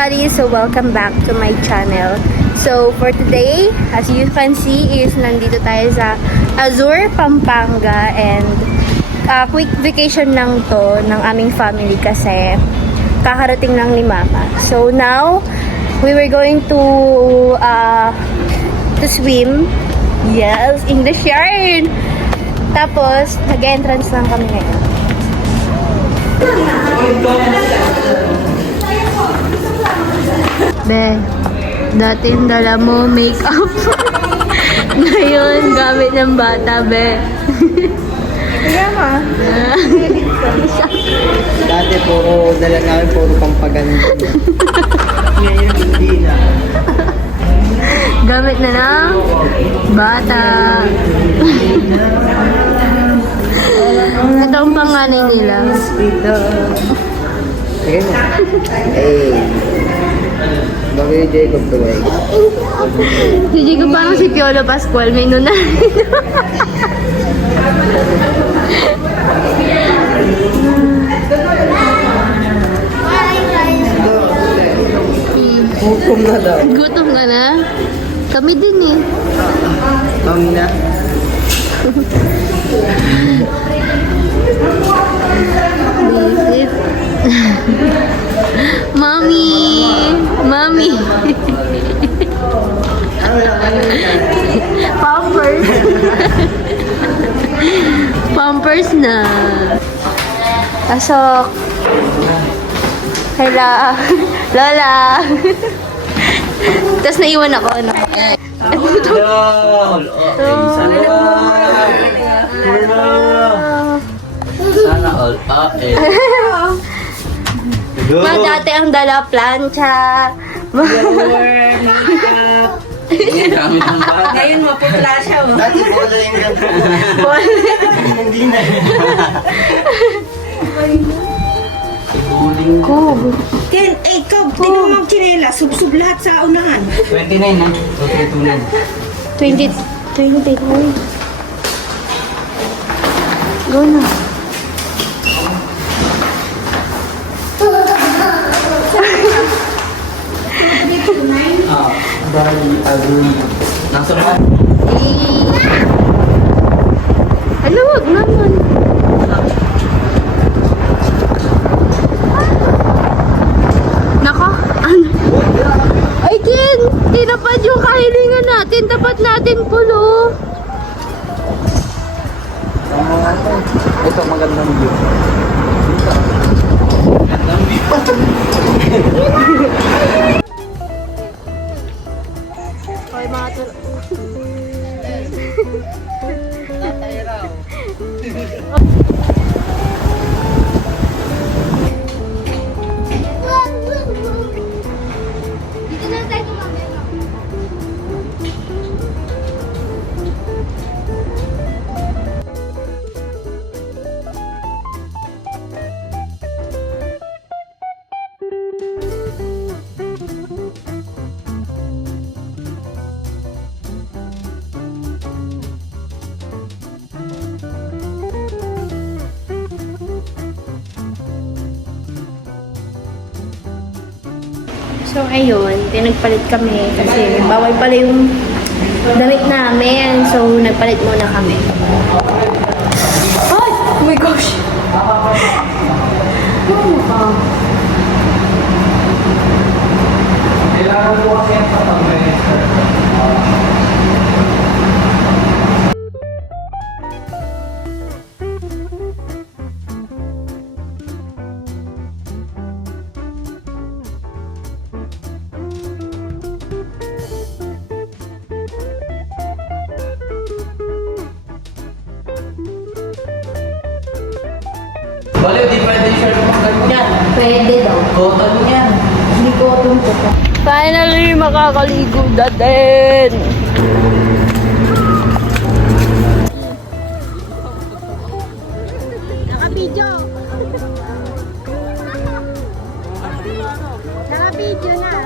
everybody, so welcome back to my channel. So for today, as you can see, is nandito tayo sa Azure, Pampanga, and quick vacation lang to ng aming family kasi kakarating lang ni Mama. So now, we were going to swim. Yes, in the yard. Tapos, nag-entrance lang kami ngayon. Be, dati yung dala mo makeup. Ngayon, gamit ng bata, be. Kaya ma. Dati puro dala namin, puro pampaganda. Ngayon hindi na. Gamit na ng bata. Ito ang panganay nila. Sige na. Hey. Bago yung Jacob to eh. Si Jigo parang si Piolo Pascual. May nuna. Hukom na daw. Gutom ka na? Kami din eh. Kami na. Visit. Mami! Mami! Pampers! Pampers na! Pasok! Hello! Lola! Tapos naiwan ako, ano? Sana all Ma, dati ang dala plancha. Ngayon maputla siya. Oh. Dati po na yung hindi na. Ko. Ken, ikaw, tingnan mo ang chinela. Sub-sub lahat sa unahan. 29 na. 20. Go na. Dahil agun. Nasa ba? Ano, wag naman. Nako, ano? Ay, Ken! Tinapad yung kahilingan natin. Tapat natin pulo. Ito magandang view. Magandang view. Hoy, mga turo. Dito na tayo kumamaya. So, ayun, pinagpalit kami kasi bawal pala yung damit namin. So, nagpalit muna kami. Ay! Oh my gosh! Kailangan po kasi ang patag-register. Bale, di pwede yung shirt mo ganyan. Pwede daw. Cotton yan. Hindi ko ito. Finally, makakaligo natin! Naka-video! Naka-video na!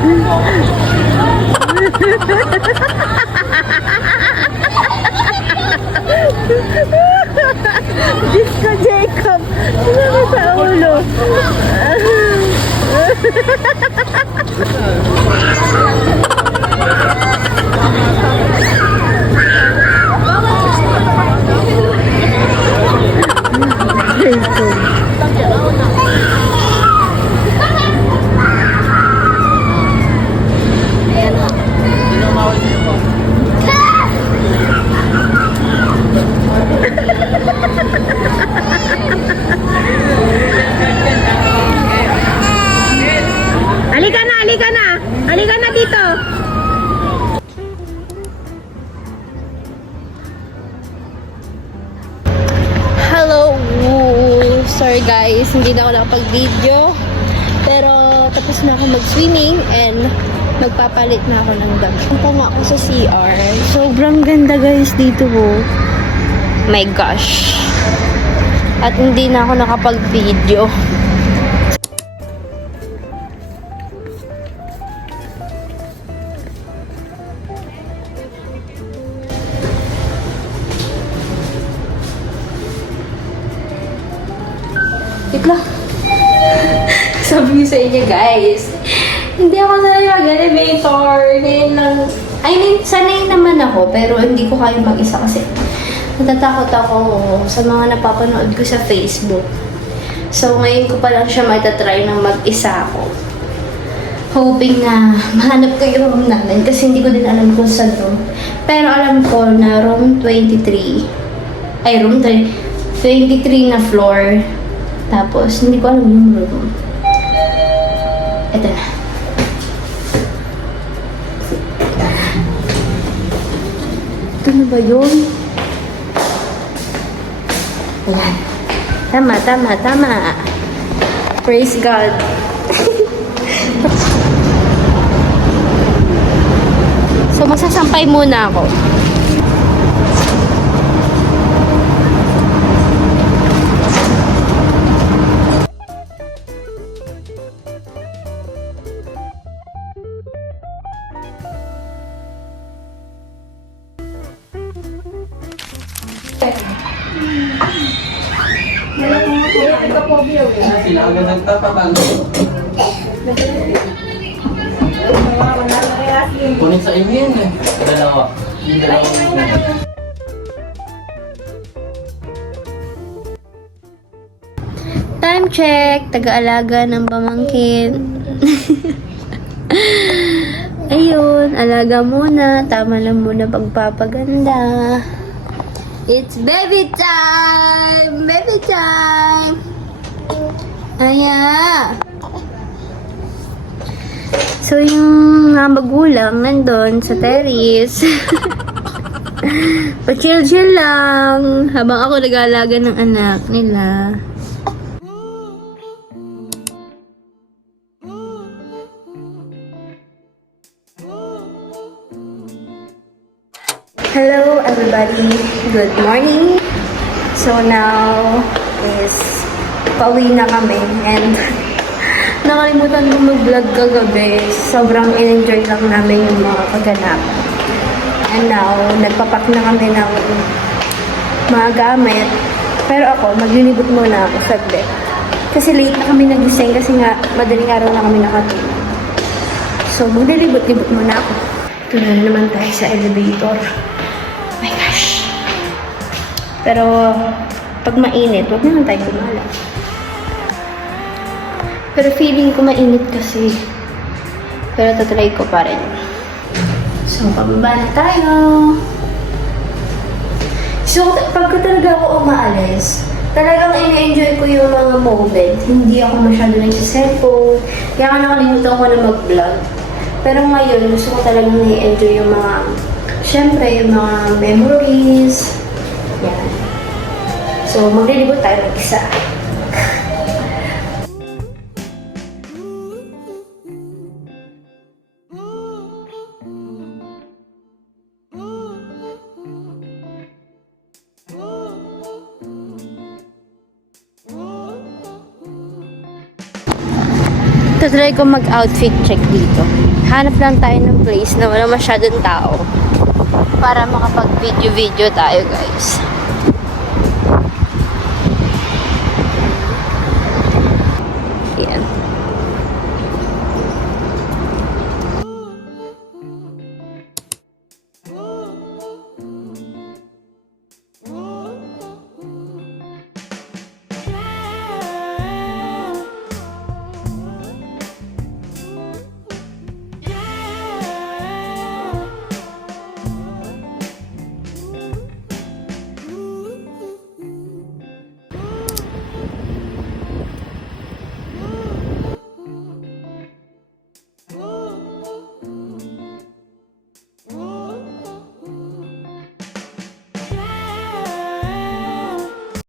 Diyos ko, Jacob. Sinabi sa ulo. Halika na, halika na. Halika na dito. Hello. Sorry guys, hindi na ako nakapag-video. Pero tapos na ako mag-swimming and magpapalit na ako ng damit. Punta nga ako sa CR. Sobrang ganda guys dito oh. My gosh. At hindi na ako nakapag-video. Wait lang. Sabi ko sa inyo guys, hindi ako sanay mag-elevator. Ngayon lang, I mean, sanay naman ako, pero hindi ko kaya mag-isa kasi natatakot ako sa mga napapanood ko sa Facebook. So, ngayon ko pa lang siya matatry ng mag-isa ako. Hoping na mahanap ko yung room namin kasi hindi ko din alam kung saan room. Pero alam ko na room 23. Ay, room 23 na floor. Tapos, hindi ko alam yung room. Ito na. Ito na ba yun? Ayan. Tama, tama, tama. Praise God. So, magsasampay muna ako. Sila agad nagtapatango. Kunin sa inyo yun eh. Dalawa. Yung dalawa. Time check. Taga-alaga ng pamangkin. Ayun, alaga muna. Tama lang muna pagpapaganda. It's baby time! Baby time! Aya! So, yung mga magulang nandun sa terrace. Pa-chill-chill lang. Habang ako nag-aalaga ng anak nila. Hello everybody, good morning. So now is pauwi na kami and nakalimutan ko mag-vlog kagabi. Sobrang in-enjoy lang namin yung mga kaganap. And now, nagpapak na kami ng mga gamit. Pero ako, maglilibot muna ako saglit. Kasi late na kami nagising kasi nga madaling araw na kami nakatulog. So maglilibot-libot muna ako. Ito na naman tayo sa elevator. Oh my gosh. Pero, pag mainit, huwag naman tayo gumala. Pero feeling ko mainit kasi. Pero tatry ko pa rin. So, pababa na tayo. So, pagka talaga ako umaalis, talagang in-enjoy ko yung mga moment. Hindi ako masyado nag-cellphone. Kaya nakalimutan ko na mag-vlog. Pero ngayon, gusto ko talagang i-enjoy yung mga, syempre, yung mga memories. Yan. So, maglilibot tayo mag-isa. Tatry ko mag-outfit check dito. Hanap lang tayo ng place na wala masyadong tao para makapag-video-video tayo, guys.